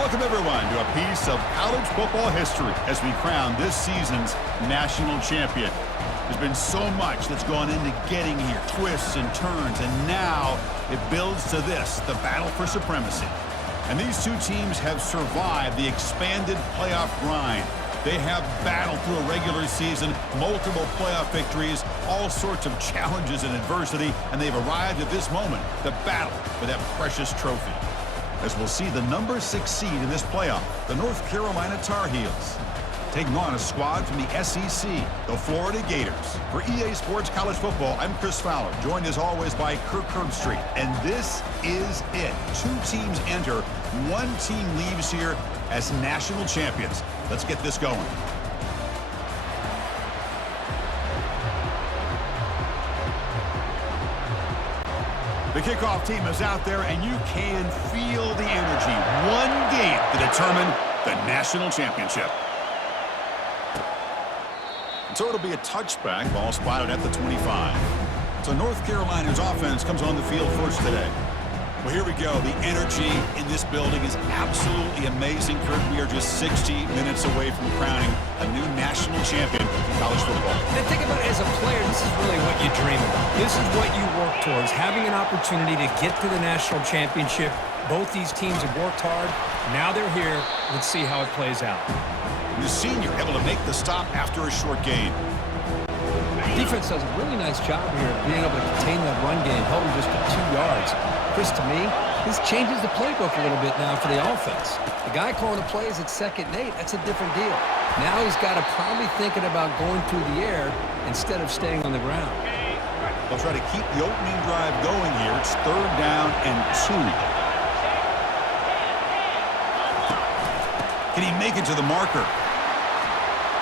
Welcome, everyone, to a piece of college football history as we crown this season's national champion. There's been so much that's gone into getting here, twists and turns, and now it builds to this, the battle for supremacy. And these two teams have survived the expanded playoff grind. They have battled through a regular season, multiple playoff victories, all sorts of challenges and adversity, and they've arrived at this moment, the battle for that precious trophy. As we'll see the number 6 seed in this playoff, the North Carolina Tar Heels, taking on a squad from the SEC, the Florida Gators. For EA Sports College Football, I'm Chris Fowler, joined as always by Kirk Herbstreit. And this is it. 2 teams enter, 1 team leaves here as national champions. Let's get this going. The kickoff team is out there, and you can feel the energy. 1 game to determine the national championship. So it'll be a touchback, ball spotted at the 25. So North Carolina's offense comes on the field first today. Well, here we go. The energy in this building is absolutely amazing, Kirk. We are just 60 minutes away from crowning a new national champion in college football. And think about it, as a player, this is really what you dream about. This is what you work towards, having an opportunity to get to the national championship. Both these teams have worked hard. Now they're here. Let's see how it plays out. The senior able to make the stop after a short gain. Defense does a really nice job here of being able to contain that run game, held him just to 2 yards. Chris, to me, this changes the playbook a little bit now for the offense. The guy calling the plays at 2nd and 8, that's a different deal. Now he's got to probably thinking about going through the air instead of staying on the ground. They'll try to keep the opening drive going here. It's 3rd down and 2. Can he make it to the marker?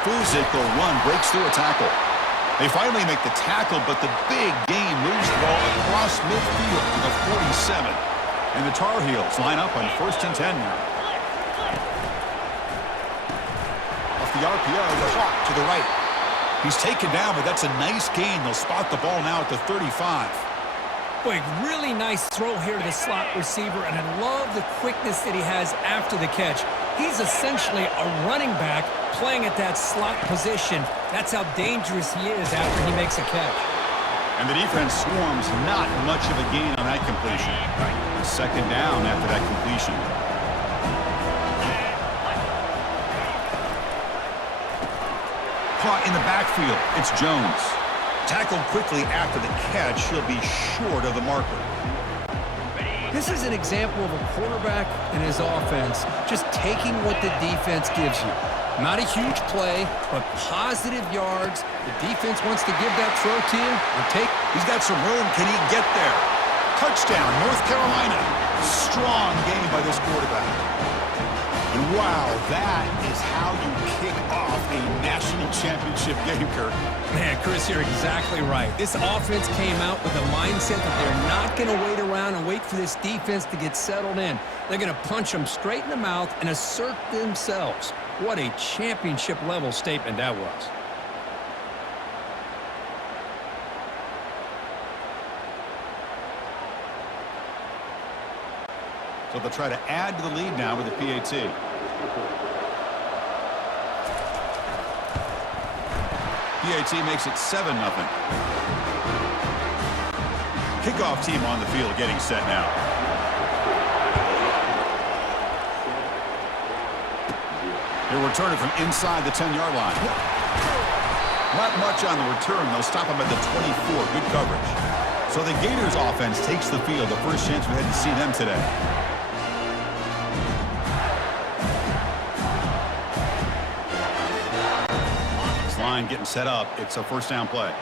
Physical run breaks through a tackle. They finally make the tackle, but the big gain moves the ball across midfield to the 47. And the Tar Heels line up on 1st and 10 now. Off the RPO, the clock to the right. He's taken down, but that's a nice gain. They'll spot the ball now at the 35. Boy, really nice throw here to the slot receiver, and I love the quickness that he has after the catch. He's essentially a running back playing at that slot position. That's how dangerous he is after he makes a catch. And the defense swarms, not much of a gain on that completion. 2nd down after that completion. Caught in the backfield. It's Jones. Tackled quickly after the catch. He'll be short of the marker. This is an example of a quarterback and his offense just taking what the defense gives you. Not a huge play, but positive yards. The defense wants to give that throw to you. He's got some room. Can he get there? Touchdown, North Carolina. Strong game by this quarterback. And wow, that is how you kick off a national championship game, Kirk. Man, Chris, you're exactly right. This offense came out with a mindset that they're not going to wait around and wait for this defense to get settled in. They're going to punch them straight in the mouth and assert themselves. What a championship-level statement that was. So they'll try to add to the lead now with the PAT. PAT makes it 7-0. Kickoff team on the field getting set now. They'll return it from inside the 10-yard line. Not much on the return. They'll stop him at the 24. Good coverage. So the Gators offense takes the field. The first chance we had to see them today. This line getting set up. It's a 1st down play.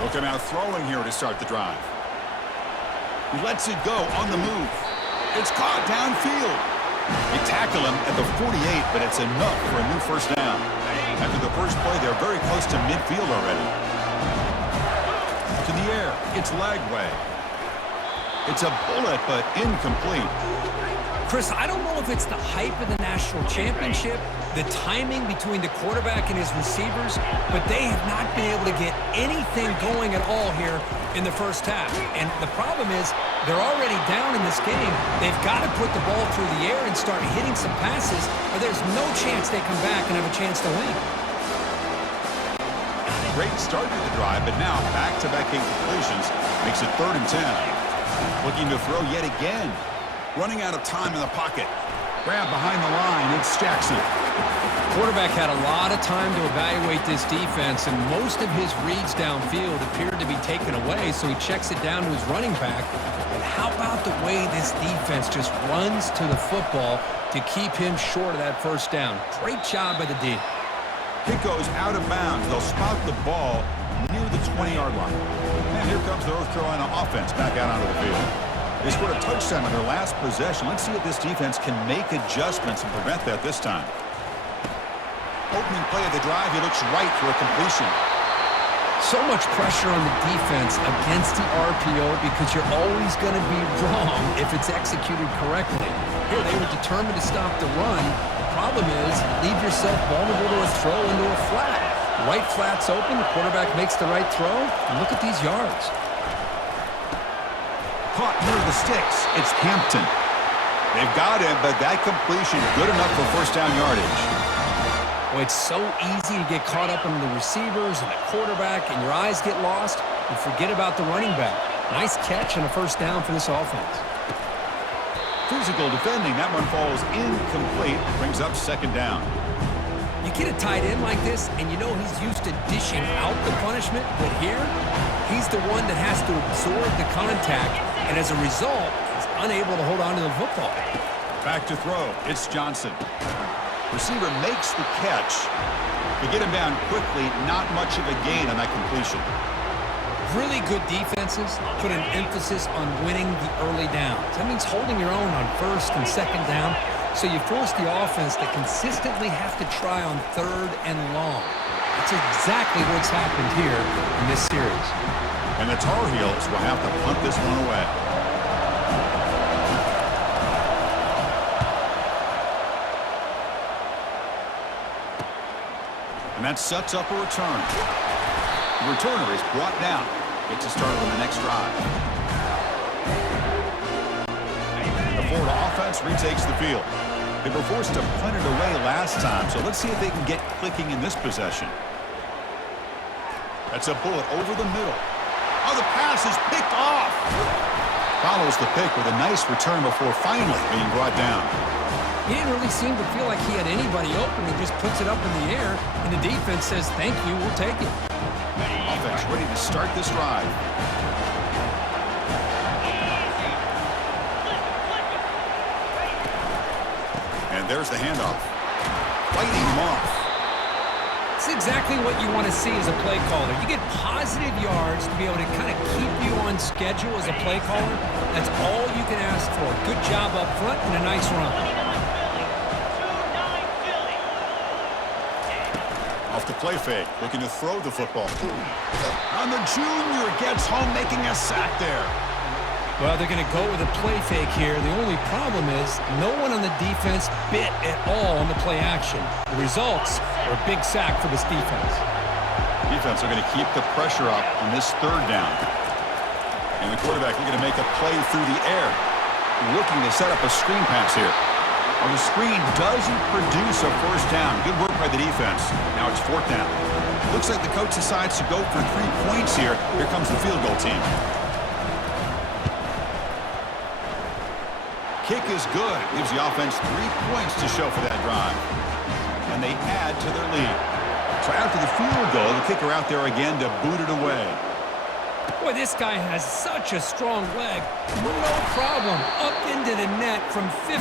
Looking out throwing here to start the drive. He lets it go on the move. It's caught downfield. They tackle him at the 48, but it's enough for a new 1st down. After the first play, they're very close to midfield already. To the air, it's Lagway. It's a bullet, but incomplete. Chris, I don't know if it's the hype of the national championship, the timing between the quarterback and his receivers, but they have not been able to get anything going at all here in the first half. And the problem is they're already down in this game. They've got to put the ball through the air and start hitting some passes, or there's no chance they come back and have a chance to win. Great start to the drive, but now back-to-back incompletions makes it 3rd and 10. Looking to throw yet again. Running out of time in the pocket. Grab behind the line. It's Jackson. Quarterback had a lot of time to evaluate this defense, and most of his reads downfield appeared to be taken away, so he checks it down to his running back. But how about the way this defense just runs to the football to keep him short of that first down? Great job by the D. Kick goes out of bounds. They'll spot the ball near the 20-yard line. And here comes the North Carolina offense back out onto the field. They scored a touchdown on their last possession. Let's see if this defense can make adjustments and prevent that this time. Opening play of the drive, he looks right for a completion. So much pressure on the defense against the RPO because you're always going to be wrong if it's executed correctly. Here, they were determined to stop the run. The problem is, leave yourself vulnerable to a throw into a flat. Right flat's open, the quarterback makes the right throw, and look at these yards. Caught near the sticks. It's Hampton. They've got him, but that completion good enough for first down yardage. Well, it's so easy to get caught up in the receivers and the quarterback, and your eyes get lost. You forget about the running back. Nice catch and a first down for this offense. Physical defending. That one falls incomplete. Brings up 2nd down. You get a tight end like this, and you know he's used to dishing out the punishment, but here, he's the one that has to absorb the contact, and as a result, he's unable to hold on to the football. Back to throw. It's Johnson. Receiver makes the catch. To get him down quickly, not much of a gain on that completion. Really good defenses put an emphasis on winning the early downs. That means holding your own on 1st and 2nd down, so you force the offense to consistently have to try on 3rd and long. That's exactly what's happened here in this series. And the Tar Heels will have to punt this one away. And that sets up a return. The returner is brought down. Gets us started on the next drive. The Florida offense retakes the field. They were forced to punt it away last time, so let's see if they can get clicking in this possession. That's a bullet over the middle. Oh, the pass is picked off. Follows the pick with a nice return before finally being brought down. He didn't really seem to feel like he had anybody open. He just puts it up in the air, and the defense says, thank you, we'll take it. Offense ready to start this drive. And there's the handoff. Fighting him off. It's exactly what you want to see as a play caller. You get positive yards to be able to kind of keep you on schedule as a play caller. That's all you can ask for. Good job up front and a nice run. Off the play fake, looking to throw the football. And the junior gets home, making a sack there. Well, they're going to go with a play fake here. The only problem is no one on the defense bit at all on the play action. The results are a big sack for this defense. Defense are going to keep the pressure up on this 3rd down. And the quarterback looking to make a play through the air. Looking to set up a screen pass here. Well, the screen doesn't produce a first down. Good work by the defense. Now it's 4th down. Looks like the coach decides to go for 3 points here. Here comes the field goal team. Kick is good. Gives the offense 3 points to show for that drive. And they add to their lead. So after the field goal, the kicker out there again to boot it away. Boy, this guy has such a strong leg. No problem. Up into the net from 50+.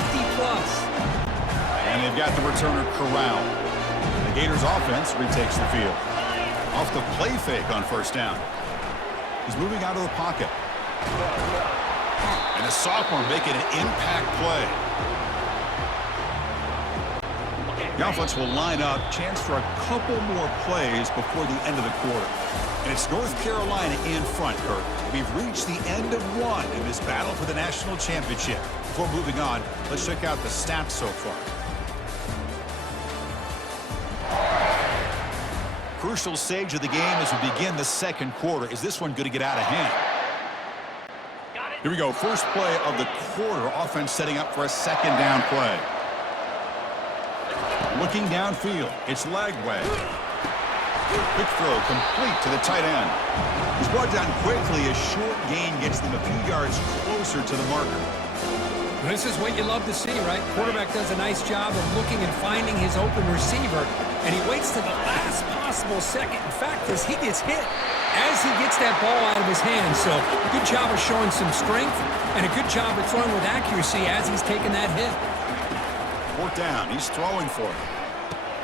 And they've got the returner corralled. The Gators offense retakes the field. Off the play fake on 1st down. He's moving out of the pocket. And a sophomore making an impact play. The offense will line up. Chance for a couple more plays before the end of the quarter. And it's North Carolina in front, Kirk. We've reached the end of one in this battle for the national championship. Before moving on, let's check out the stats so far. Crucial stage of the game as we begin the second quarter. Is this one going to get out of hand? Here we go. First play of the quarter. Offense setting up for a second down play. Looking downfield. It's Lagway. Quick throw complete to the tight end. He's brought down quickly. A short gain gets them a few yards closer to the marker. This is what you love to see, right? Quarterback does a nice job of looking and finding his open receiver, and he waits to the last possible second. In fact, as he gets hit, as he gets that ball out of his hands. So good job of showing some strength and a good job of throwing with accuracy as he's taking that hit. Fourth down. He's throwing for it.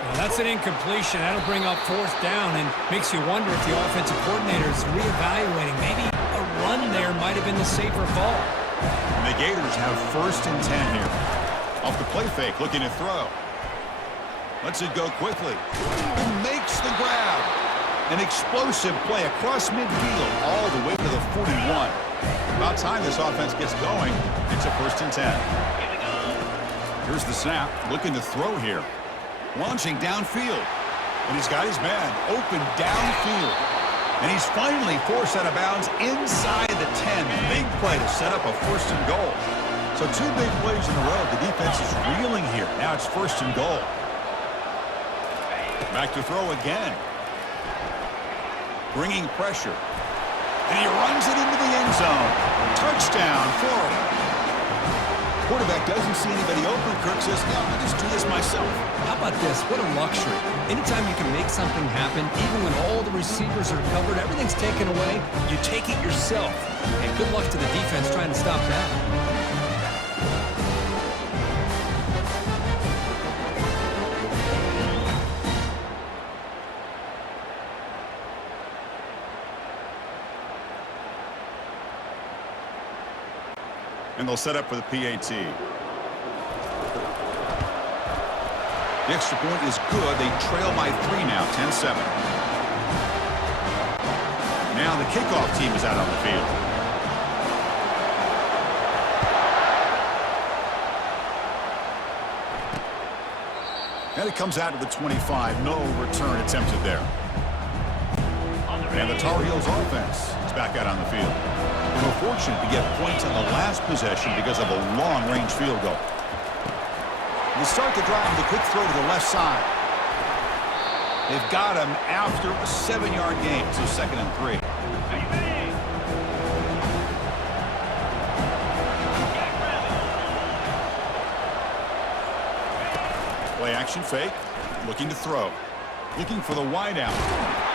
Well, that's an incompletion. That'll bring up fourth down and makes you wonder if the offensive coordinator is reevaluating. Maybe a run there might have been the safer call. And the Gators have 1st and 10 here. Off the play fake, looking to throw. Lets it go quickly. Makes the grab. An explosive play across midfield all the way to the 41. About time this offense gets going. It's a 1st and 10. Here's the snap. Looking to throw here. Launching downfield. And he's got his man open downfield. And he's finally forced out of bounds inside the 10. Big play to set up a 1st and goal. So 2 big plays in a row. The defense is reeling here. Now it's 1st and goal. Back to throw again. Bringing pressure. And he runs it into the end zone. Touchdown, Florida. Quarterback doesn't see anybody open. Kirk says, no, I'll just do this myself. How about this? What a luxury. Anytime you can make something happen, even when all the receivers are covered, everything's taken away, you take it yourself. And good luck to the defense trying to stop that. And they'll set up for the PAT. The extra point is good. They trail by 3 now, 10-7. Now the kickoff team is out on the field. And it comes out to the 25. No return attempted there. And the Tar Heels offense is back out on the field. They were fortunate to get points on the last possession because of a long-range field goal. They start the drive with a quick throw to the left side. They've got him after a 7-yard gain, so 2nd and 3. Play action fake, looking to throw. Looking for the wideout.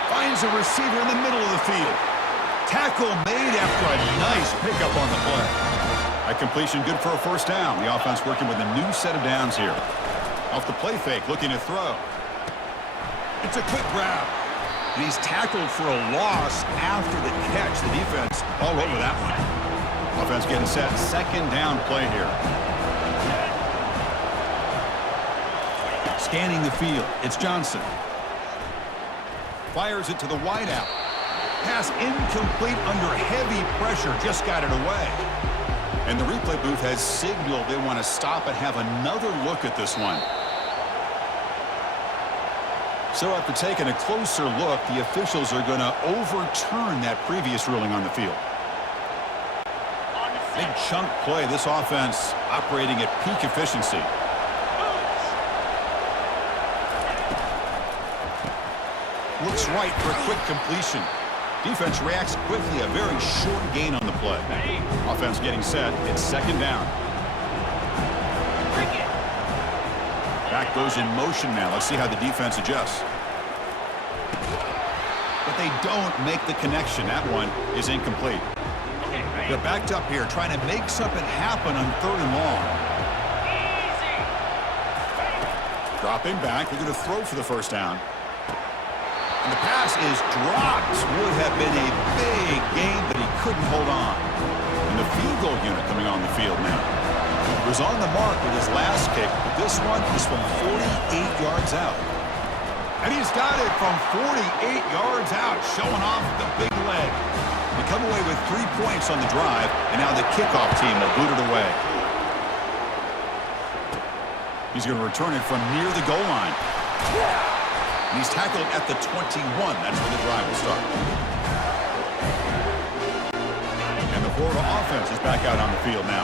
Finds a receiver in the middle of the field. Tackle made after a nice pickup on the play. A completion good for a 1st down. The offense working with a new set of downs here. Off the play fake, looking to throw. It's a quick grab. And he's tackled for a loss after the catch. The defense all over that one. Offense getting set. 2nd down play here. Scanning the field. It's Johnson. Fires it to the wideout. Pass incomplete under heavy pressure. Just got it away. And the replay booth has signaled they want to stop and have another look at this one. So after taking a closer look, the officials are going to overturn that previous ruling on the field. Big chunk play. This offense operating at peak efficiency. Looks right for a quick completion. Defense reacts quickly. A very short gain on the play. Offense getting set. It's 2nd down. Back goes in motion now. Let's see how the defense adjusts. But they don't make the connection. That one is incomplete. They're backed up here trying to make something happen on 3rd and long. Dropping back. They're going to throw for the 1st down. And the pass is dropped. Would have been a big gain, but he couldn't hold on. And the field goal unit coming on the field now. was on the mark with his last kick, but this one is from 48 yards out. And he's got it from 48 yards out, showing off the big leg. They come away with 3 points on the drive, and now the kickoff team will boot it away. He's going to return it from near the goal line. And he's tackled at the 21. That's where the drive will start. And the Florida offense is back out on the field now.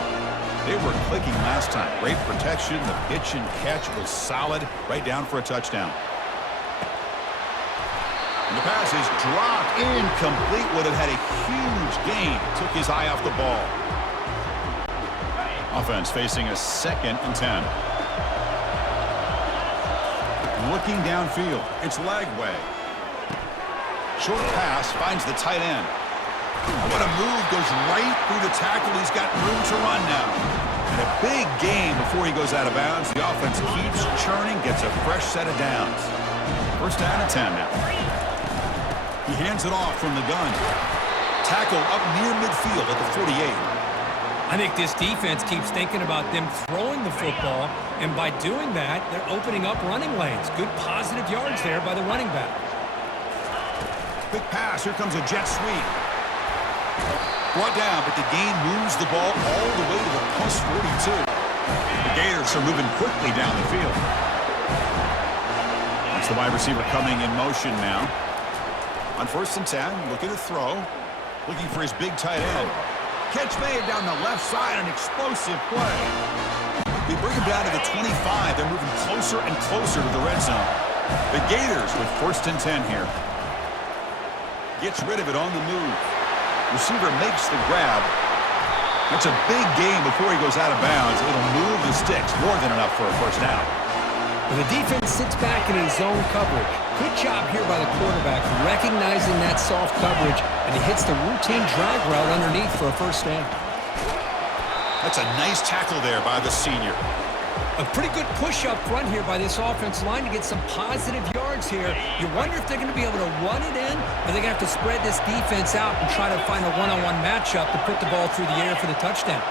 They were clicking last time. Great protection. The pitch and catch was solid. Right down for a touchdown. And the pass is dropped incomplete. Would have had a huge gain. Took his eye off the ball. Offense facing a 2nd and 10. Looking downfield. It's Lagway. Short pass finds the tight end. What a move. Goes right through the tackle. He's got room to run now. And a big gain before he goes out of bounds. The offense keeps churning. Gets a fresh set of downs. First down and 10 now. He hands it off from the gun. Tackle up near midfield at the 48. I think this defense keeps thinking about them throwing the football, and by doing that, they're opening up running lanes. Good positive yards there by the running back. Quick pass. Here comes a jet sweep. Brought down, but the gain moves the ball all the way to the plus 42. The Gators are moving quickly down the field. That's the wide receiver coming in motion now. On 1st and 10, looking to throw. Looking for his big tight end. Catch made down the left side, an explosive play. They bring him down to the 25. They're moving closer and closer to the red zone. The Gators with 1st and 10 here. Gets rid of it on the move. Receiver makes the grab. That's a big gain before he goes out of bounds. It'll move the sticks, more than enough for a first down. Well, the defense sits back in his zone coverage. Good job here by the quarterback, recognizing that soft coverage, and he hits the routine drag route underneath for a first down. That's a nice tackle there by the senior. A pretty good push up front here by this offensive line to get some positive yards here. You wonder if they're going to be able to run it in, or they're going to have to spread this defense out and try to find a one-on-one matchup to put the ball through the air for the touchdown.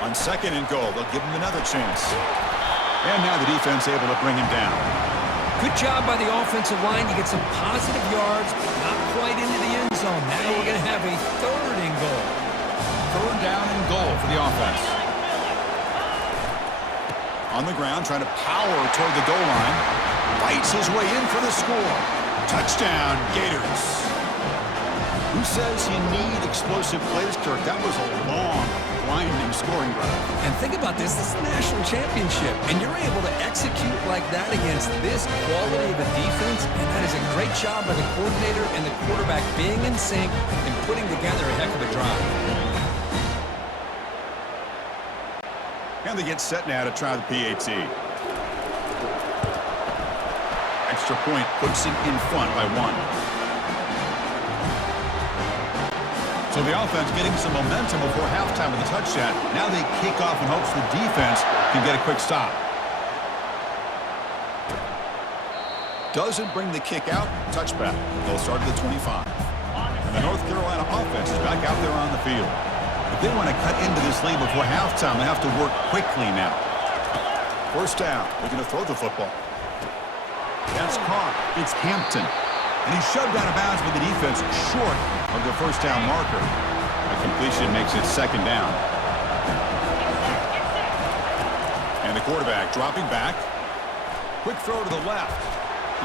On 2nd and goal, they'll give him another chance. And now the defense able to bring him down. Good job by the offensive line to get some positive yards, not quite into the end zone. Now we're going to have a 3rd and goal. 3rd down and goal for the offense. On the ground, trying to power toward the goal line. Fights his way in for the score. Touchdown, Gators. Who says you need explosive plays, Kirk? That was a long, winding scoring drive. And think about this. This is a national championship, and you're able to execute like that against this quality of a defense, and that is a great job by the coordinator and the quarterback being in sync and putting together a heck of a drive. And they get set now to try the PAT. Extra point puts it in front by 1. So the offense getting some momentum before halftime with a touchdown. Now they kick off in hopes the defense can get a quick stop. Doesn't bring the kick out. Touchback. They'll start at the 25. And the North Carolina offense is back out there on the field. If they want to cut into this lead before halftime, they have to work quickly now. First down. They're going to throw the football. That's caught. It's Hampton. And he's shoved out of bounds with the defense short of the first down marker. A completion makes it 2nd down. And the quarterback dropping back. Quick throw to the left.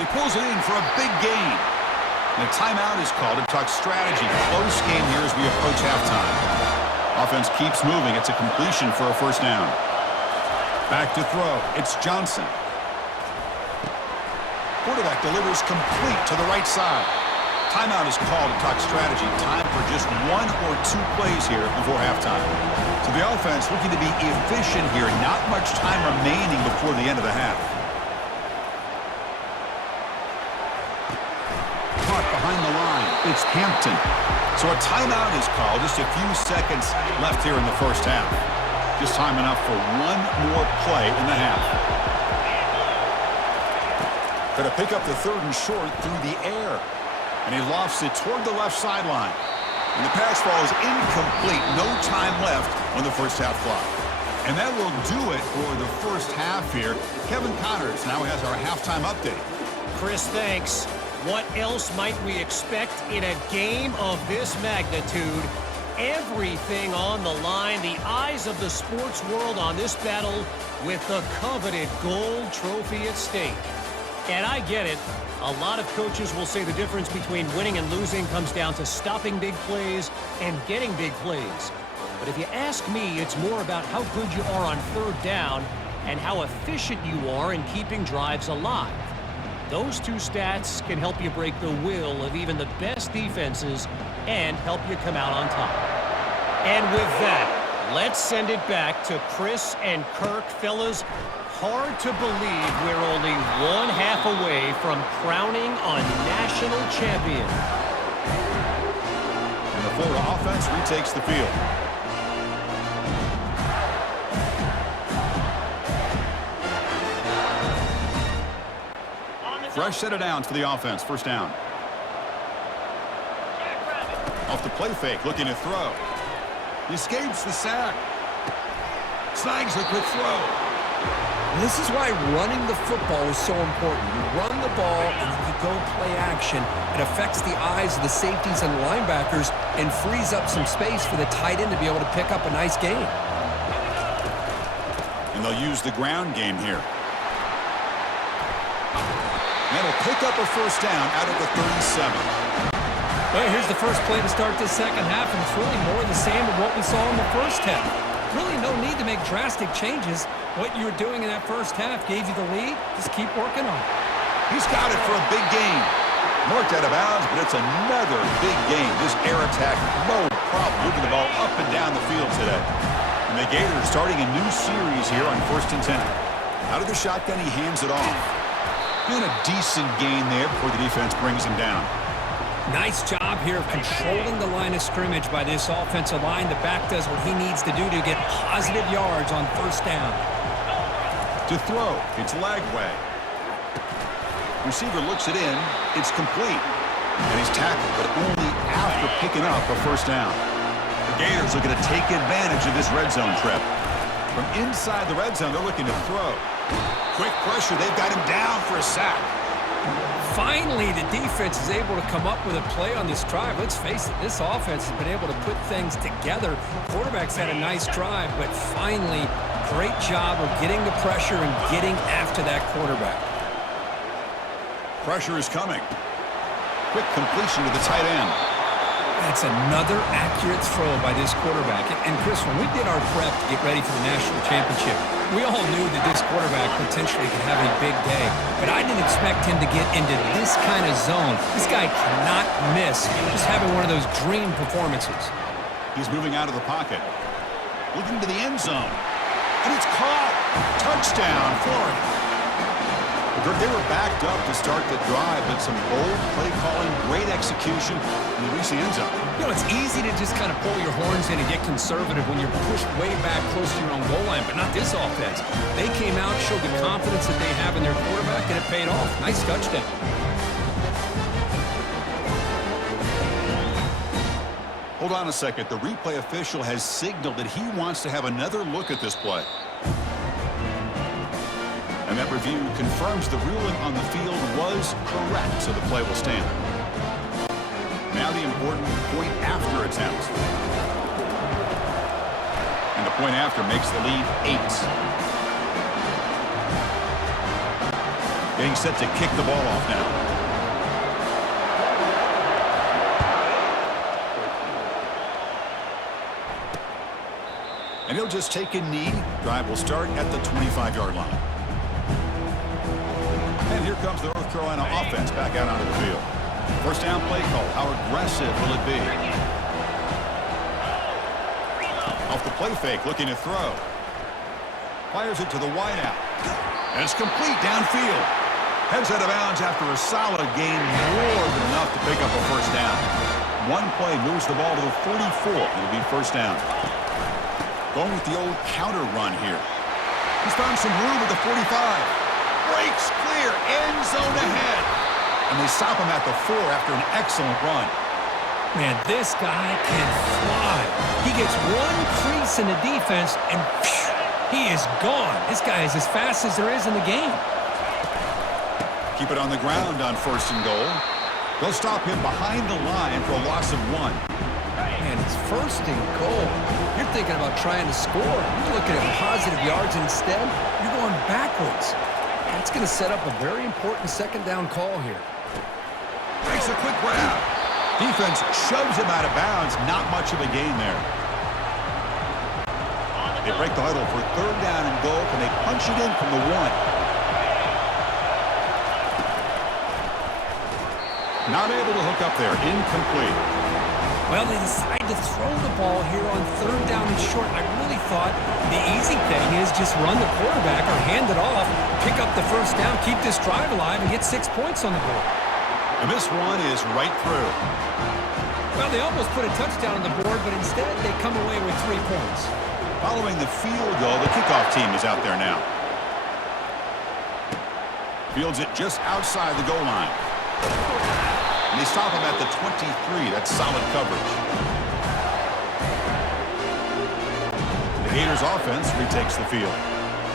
He pulls it in for a big gain. And a timeout is called to talk strategy. Close game here as we approach halftime. Offense keeps moving. It's a completion for a first down. Back to throw. It's Johnson. Quarterback delivers complete to the right side. Timeout is called to talk strategy. Time for just 1 or 2 plays here before halftime. So the offense looking to be efficient here. Not much time remaining before the end of the half. Caught behind the line. It's Hampton. So a timeout is called. Just a few seconds left here in the first half. Just time enough for 1 more play in the half. Going to pick up the 3rd and short through the air. And he lofts it toward the left sideline. And the pass falls incomplete. No time left on the first half clock. And that will do it for the first half here. Kevin Connors now has our halftime update. Chris, thanks. What else might we expect in a game of this magnitude? Everything on the line, the eyes of the sports world on this battle with the coveted gold trophy at stake. And I get it. A lot of coaches will say the difference between winning and losing comes down to stopping big plays and getting big plays. But if you ask me, it's more about how good you are on third down and how efficient you are in keeping drives alive. Those two stats can help you break the will of even the best defenses and help you come out on top. And with that, let's send it back to Chris and Kirk. Fellas, hard to believe we're only one half away from crowning a national champion. And the Florida offense retakes the field. Fresh set of downs for the offense. First down. Off the play fake, looking to throw. He escapes the sack. Snags a quick throw. This is why running the football is so important. You run the ball and then you go play action. It affects the eyes of the safeties and linebackers and frees up some space for the tight end to be able to pick up a nice gain. And they'll use the ground game here. That'll pick up a first down out of the 37. Well, here's the first play to start this second half, and it's really more of the same of what we saw in the first half. Really no need to make drastic changes. What you were doing in that first half gave you the lead. Just keep working on it. He's got it for a big gain. Marked out of bounds, but it's another big gain. This air attack, no problem moving the ball up and down the field today. And the Gators starting a new series here on 1st and 10. Out of the shotgun, he hands it off. Doing a decent gain there before the defense brings him down. Nice job here of controlling the line of scrimmage by this offensive line. The back does what he needs to do to get positive yards on first down. To throw, it's Lagway. Receiver looks it in. It's complete. And he's tackled, but only after picking up a first down. The Gators are going to take advantage of this red zone trip. From inside the red zone, they're looking to throw. Quick pressure. They've got him down for a sack. Finally, the defense is able to come up with a play on this drive. Let's face it, this offense has been able to put things together. Quarterback's had a nice drive, but finally, great job of getting the pressure and getting after that quarterback. Pressure is coming. Quick completion to the tight end. That's another accurate throw by this quarterback. And Chris, when we did our prep to get ready for the national championship, we all knew that this quarterback potentially could have a big day. But I didn't expect him to get into this kind of zone. This guy cannot miss. Just having one of those dream performances. He's moving out of the pocket. Looking to the end zone. And it's caught. Touchdown, Florida. They were backed up to start the drive, but some bold play calling, great execution, and they reach the end zone. You know, it's easy to just kind of pull your horns in and get conservative when you're pushed way back close to your own goal line, but not this offense. They came out, showed the confidence that they have in their quarterback, and it paid off. Nice touchdown. Hold on a second. The replay official has signaled that he wants to have another look at this play. And that review confirms the ruling on the field was correct, so the play will stand. Now the important point after attempt. And the point after makes the lead 8. Getting set to kick the ball off now. And he'll just take a knee. Drive will start at the 25-yard line. And here comes the North Carolina offense back out onto the field. First down play call. How aggressive will it be? Off the play fake, looking to throw. Fires it to the wideout. And it's complete downfield. Heads out of bounds after a solid gain, more than enough to pick up a first down. One play moves the ball to the 44. It'll be first down. Going with the old counter run here. He's found some room at the 45. Breaks clear, end zone ahead. And they stop him at the 4 after an excellent run. Man, this guy can fly. He gets one crease in the defense, and phew, he is gone. This guy is as fast as there is in the game. Keep it on the ground on 1st and goal. They'll stop him behind the line for a loss of 1. Man, it's 1st and goal. You're thinking about trying to score. You're looking at positive yards, and instead, you're going backwards. That's going to set up a very important 2nd down call here. Makes a quick grab. Defense shoves him out of bounds. Not much of a gain there. They break the huddle for 3rd down and goal. Can they punch it in from the 1? Not able to hook up there. Incomplete. Well, they decide to throw the ball here on 3rd down and short. I really thought the easy thing is just run the quarterback or hand it off, pick up the 1st down, keep this drive alive, and get 6 points on the board. And this one is right through. Well, they almost put a touchdown on the board, but instead they come away with 3 points. Following the field goal, the kickoff team is out there now. Fields it just outside the goal line. And they stop him at the 23. That's solid coverage. The Gators offense retakes the field.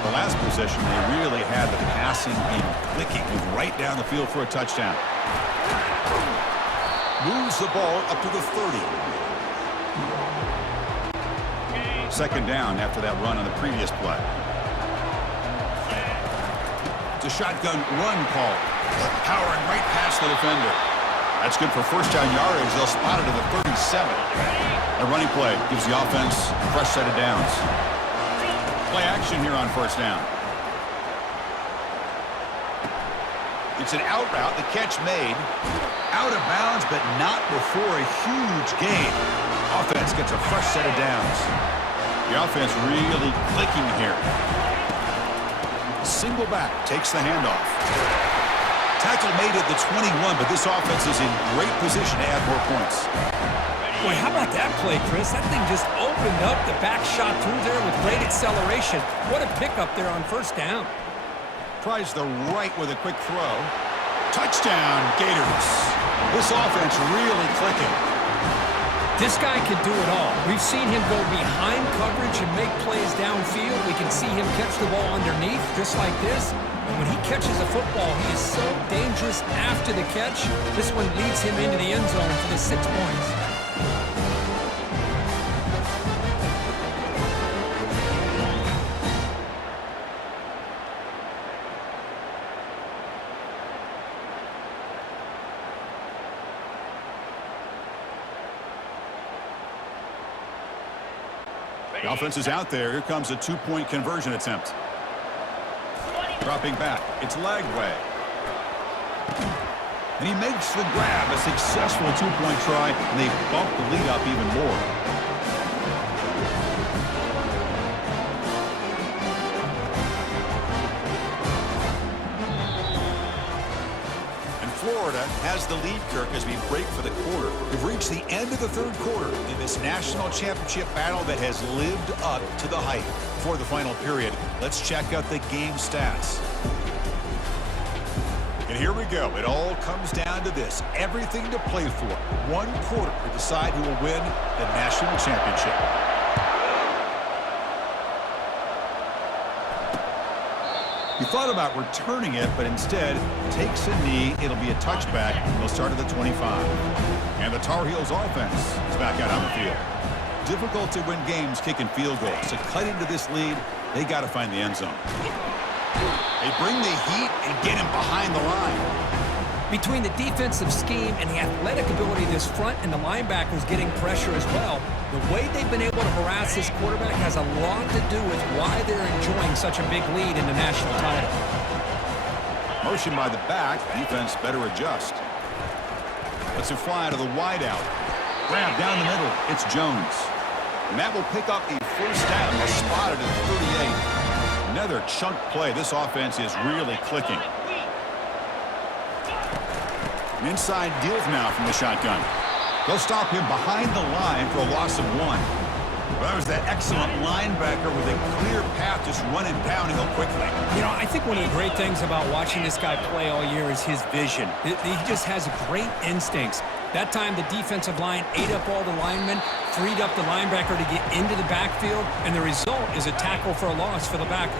The last possession, they really had the passing and clicking. Move right down the field for a touchdown. Moves the ball up to the 30. 2nd down after that run on the previous play. It's a shotgun run call. Powering right past the defender. That's good for 1st down yardage. They'll spot it at the 37. A running play gives the offense a fresh set of downs. Play action here on 1st down. It's an out route. The catch made. Out of bounds, but not before a huge gain. Offense gets a fresh set of downs. The offense really clicking here. Single back takes the handoff. Tackle made at the 21, but this offense is in great position to add more points. Boy, how about that play, Chris? That thing just opened up. The back shot through there with great acceleration. What a pickup there on 1st down. Tries the right with a quick throw. Touchdown, Gators. This offense really clicking. This guy can do it all. We've seen him go behind coverage and make plays downfield. We can see him catch the ball underneath, just like this. And when he catches a football, he is so dangerous after the catch. This one leads him into the end zone for the 6 points. The offense is out there. Here comes a 2-point conversion attempt. Dropping back. It's Lagway. And he makes the grab. A successful 2-point try, and they bump the lead up even more. And Florida has the lead, Kirk, as we break for the quarter. We've reached the end of the 3rd quarter in this national championship battle that has lived up to the hype. Before the final period, let's check out the game stats. And here we go. It all comes down to this. Everything to play for. 1 quarter to decide who will win the national championship. He thought about returning it, but instead takes a knee. It'll be a touchback. They'll start at the 25. And the Tar Heels offense is back out on the field. Difficult to win games kicking field goals. To cut into this lead, they got to find the end zone. They bring the heat and get him behind the line. Between the defensive scheme and the athletic ability of this front and the linebackers getting pressure as well, the way they've been able to harass this quarterback has a lot to do with why they're enjoying such a big lead in the national title. Motion by the back. Defense better adjust. Lets it fly to the wideout. Grab down the middle. It's Jones. And that will pick up a 1st down. They're spotted at 38. Another chunk play. This offense is really clicking. An inside deal now from the shotgun. They'll stop him behind the line for a loss of 1. Well, that was that excellent linebacker with a clear path just running downhill quickly. You know, I think one of the great things about watching this guy play all year is his vision. He just has great instincts. That time, the defensive line ate up all the linemen, freed up the linebacker to get into the backfield, and the result is a tackle for a loss for the backer.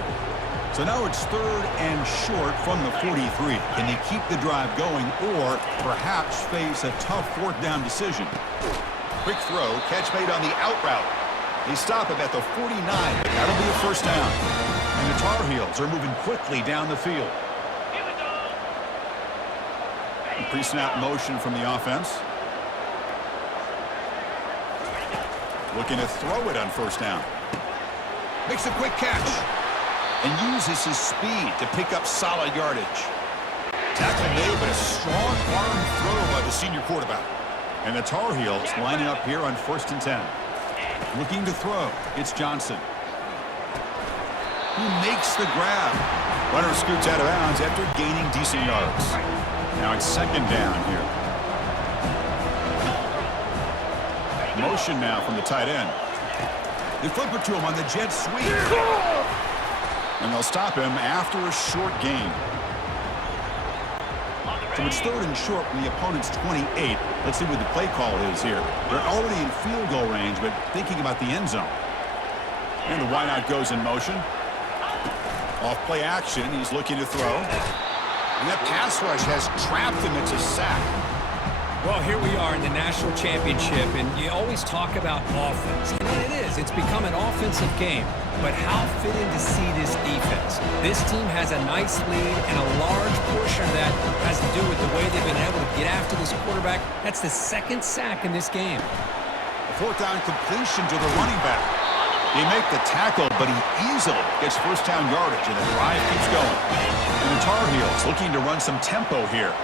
So now it's 3rd and short from the 43. Can they keep the drive going or perhaps face a tough 4th down decision? Quick throw, catch made on the out route. They stop him at the 49. That'll be a 1st down. And the Tar Heels are moving quickly down the field. Pre-snap motion from the offense. Looking to throw it on 1st down. Makes a quick catch. And uses his speed to pick up solid yardage. Tackle made, but a strong arm throw by the senior quarterback. And the Tar Heels lining up here on 1st and 10. Looking to throw. It's Johnson. Who makes the grab. Runner scoots out of bounds after gaining decent yards. Now it's 2nd down here. Motion now from the tight end. They flip it to him on the jet sweep. And they'll stop him after a short gain. So it's 3rd and short from the opponent's 28. Let's see what the play call is here. They're already in field goal range, but thinking about the end zone. And the wideout goes in motion. Off play action, he's looking to throw. And that pass rush has trapped him. It's a sack. Well, here we are in the national championship, and you always talk about offense. And it is. It's become an offensive game. But how fitting to see this defense. This team has a nice lead, and a large portion of that has to do with the way they've been able to get after this quarterback. That's the 2nd sack in this game. A 4th down completion to the running back. They make the tackle, but he easily gets 1st down yardage, and the drive keeps going. And the Tar Heels looking to run some tempo here.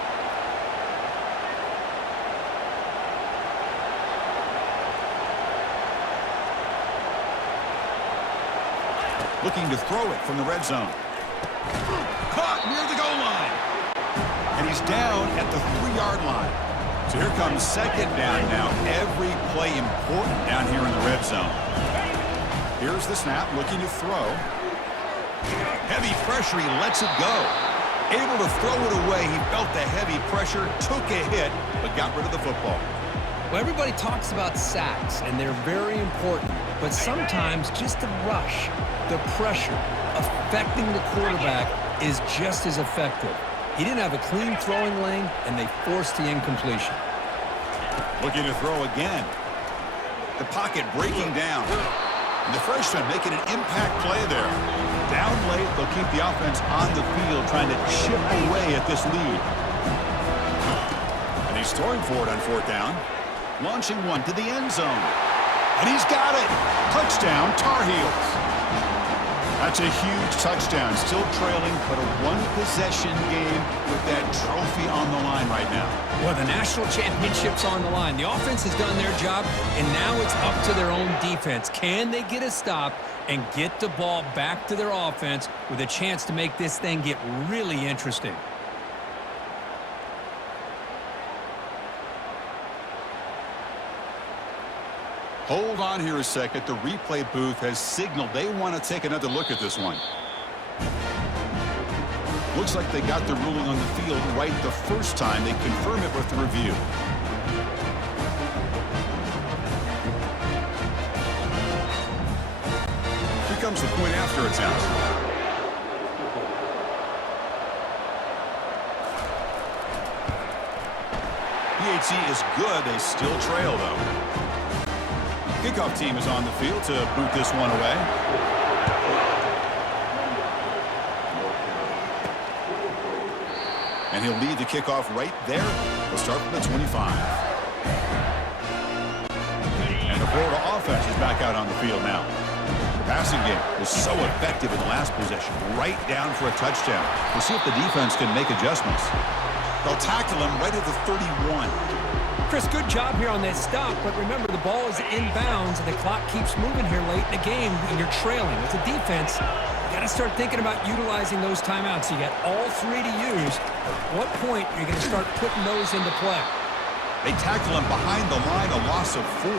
Looking to throw it from the red zone. Caught near the goal line. And he's down at the 3-yard line. So here comes 2nd down now. Every play important down here in the red zone. Here's the snap, looking to throw. Heavy pressure, he lets it go. Able to throw it away. He felt the heavy pressure, took a hit, but got rid of the football. Well, everybody talks about sacks, and they're very important. But sometimes just the rush, the pressure, affecting the quarterback is just as effective. He didn't have a clean throwing lane, and they forced the incompletion. Looking to throw again. The pocket breaking down. And the freshman making an impact play there. Down late, they'll keep the offense on the field, trying to chip away at this lead. And he's throwing for it on 4th down. Launching one to the end zone. And he's got it. Touchdown, Tar Heels. That's a huge touchdown. Still trailing, but a 1-possession game with that trophy on the line right now. Well, the national championship's on the line. The offense has done their job, and now it's up to their own defense. Can they get a stop and get the ball back to their offense with a chance to make this thing get really interesting? Hold on here a second. The replay booth has signaled they want to take another look at this one. Looks like they got the ruling on the field right the first time. They confirm it with the review. Here comes the point after attempt. PAT is good. They still trail, though. Kickoff team is on the field to boot this one away. And he'll lead the kickoff right there. We'll start from the 25. And the Florida offense is back out on the field now. The passing game was so effective in the last possession, right down for a touchdown. We'll see if the defense can make adjustments. They'll tackle him right at the 31. Chris, good job here on that stop, but remember, the ball is inbounds, and the clock keeps moving here late in the game, and you're trailing. As a defense, you got to start thinking about utilizing those timeouts. You got all 3 to use. At what point are you going to start putting those into play? They tackle him behind the line, a loss of 4.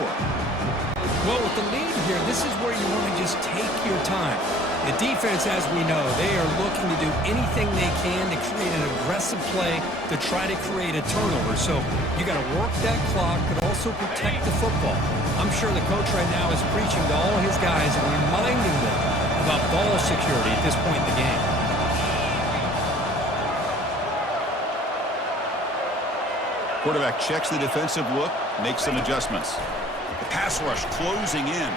Well, with the lead here, this is where you want to just take your time. The defense, as we know, they are looking to do anything they can to create an aggressive play to try to create a turnover. So you got to work that clock, but also protect the football. I'm sure the coach right now is preaching to all his guys and reminding them about ball security at this point in the game. Quarterback checks the defensive look, makes some adjustments. The pass rush closing in.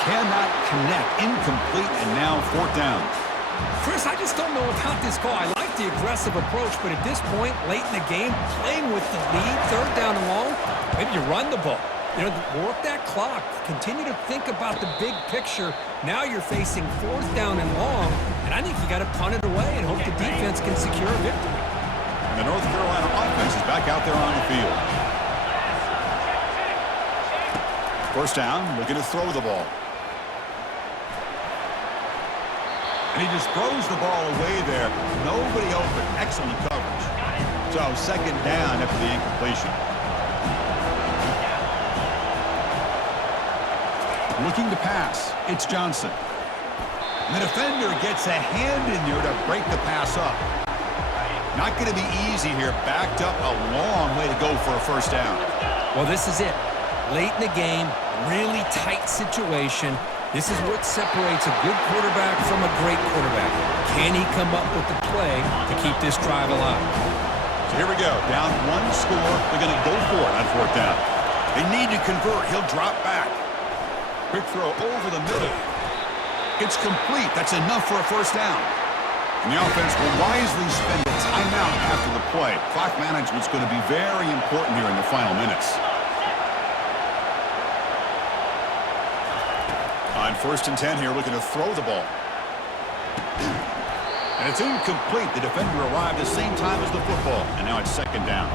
Cannot connect, incomplete, and now 4th down. Chris, I just don't know about this call. I like the aggressive approach, but at this point, late in the game, playing with the lead, 3rd down and long, maybe you run the ball. You know, work that clock. Continue to think about the big picture. Now you're facing 4th down and long, and I think you got to punt it away and hope the defense can secure a victory. And the North Carolina offense is back out there on the field. 1st down, looking to throw the ball. And he just throws the ball away there. Nobody open. Excellent coverage. So 2nd down after the incompletion. Looking to pass. It's Johnson. And the defender gets a hand in there to break the pass up. Not going to be easy here. Backed up a long way to go for a 1st down. Well, this is it. Late in the game, really tight situation. This is what separates a good quarterback from a great quarterback. Can he come up with the play to keep this drive alive? So here we go. Down 1 score. They're going to go for it on 4th down. They need to convert. He'll drop back. Quick throw over the middle. It's complete. That's enough for a 1st down. And the offense will wisely spend a timeout after the play. Clock management's going to be very important here in the final minutes. On 1st and 10 here, looking to throw the ball. And it's incomplete. The defender arrived at the same time as the football. And now it's 2nd down.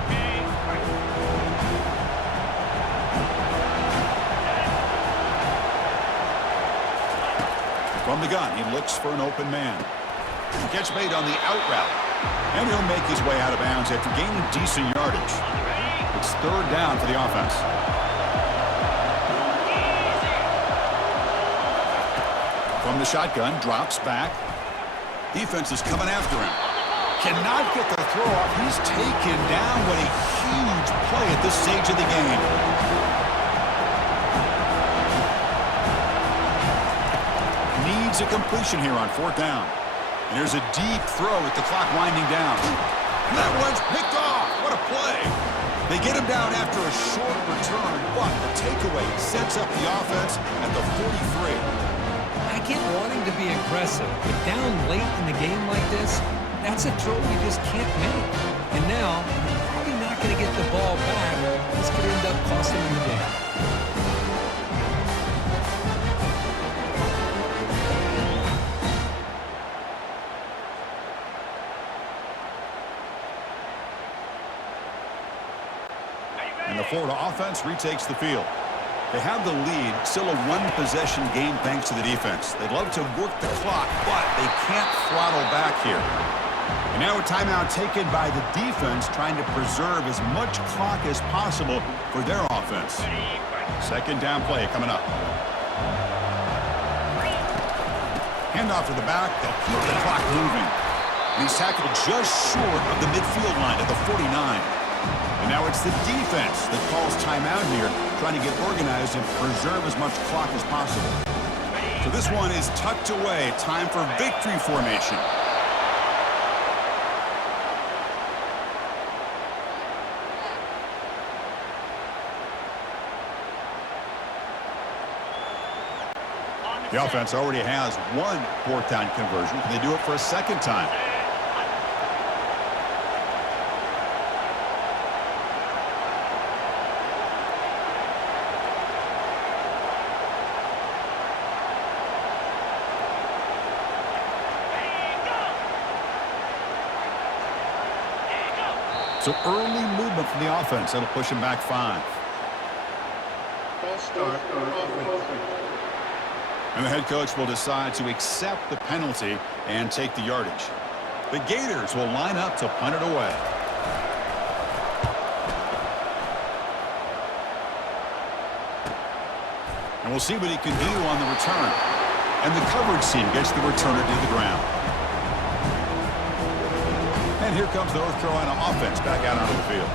From the gun, he looks for an open man. Catch made on the out route. And he'll make his way out of bounds after gaining decent yardage. It's 3rd down for the offense. From the shotgun, drops back. Defense is coming after him. Cannot get the throw off. He's taken down. What a huge play at this stage of the game. Needs a completion here on 4th down. And there's a deep throw with the clock winding down. And that one's picked off. What a play. They get him down after a short return, but the takeaway sets up the offense at the 43. I get wanting to be aggressive, but down late in the game like this, that's a throw you just can't make. And now, you're probably not going to get the ball back. This could end up costing them the game. And the Florida offense retakes the field. They have the lead, still a 1-possession game thanks to the defense. They'd love to work the clock, but they can't throttle back here. And now a timeout taken by the defense, trying to preserve as much clock as possible for their offense. 2nd down play coming up. Handoff to the back. They'll keep the clock moving. And he's tackled just short of the midfield line at the 49. And now it's the defense that calls timeout here, trying to get organized and preserve as much clock as possible. So this one is tucked away. Time for victory formation. The offense already has 1 4th down conversion. Can they do it for a 2nd time? So early movement from the offense. That'll push him back 5. And the head coach will decide to accept the penalty and take the yardage. The Gators will line up to punt it away. And we'll see what he can do on the return. And the coverage team gets the returner to the ground. And here comes the North Carolina offense back out onto the field.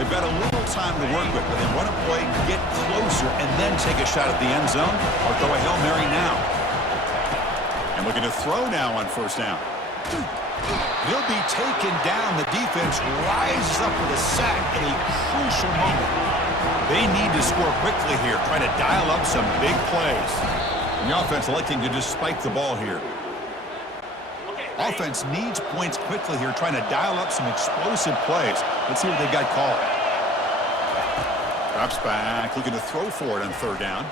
They've got a little time to work with, but they run a play, get closer, and then take a shot at the end zone or throw a Hail Mary now. And looking to throw now on first down. He'll be taken down. The defense rises up with a sack at a crucial moment. They need to score quickly here, trying to dial up some big plays. And the offense electing to just spike the ball here. Offense needs points quickly here, trying to dial up some explosive plays. Let's see what they've got called. Drops back, looking to throw for it on third down.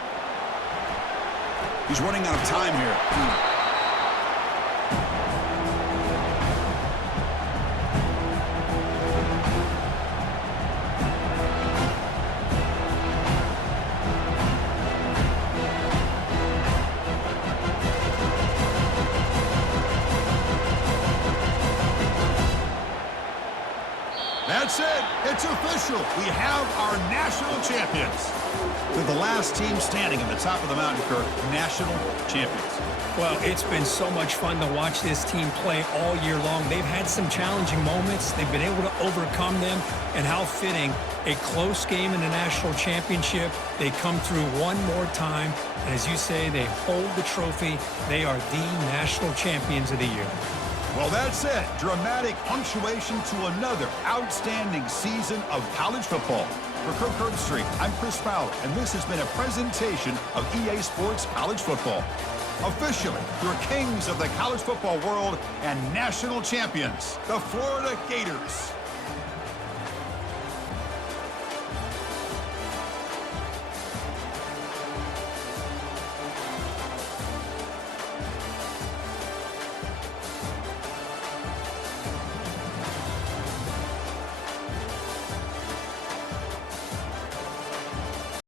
He's running out of time here. That's it. It's official. We have our national champions. They're the last team standing at the top of the mountain, Kirk. National champions. Well, it's been so much fun to watch this team play all year long. They've had some challenging moments. They've been able to overcome them. And how fitting, a close game in the national championship. They come through one more time. And as you say, they hold the trophy. They are the national champions of the year. Well, that's it. Dramatic punctuation to another outstanding season of college football. For Kirk Herbstreit, I'm Chris Fowler, and this has been a presentation of EA Sports College Football. Officially, your kings of the college football world and national champions, the Florida Gators.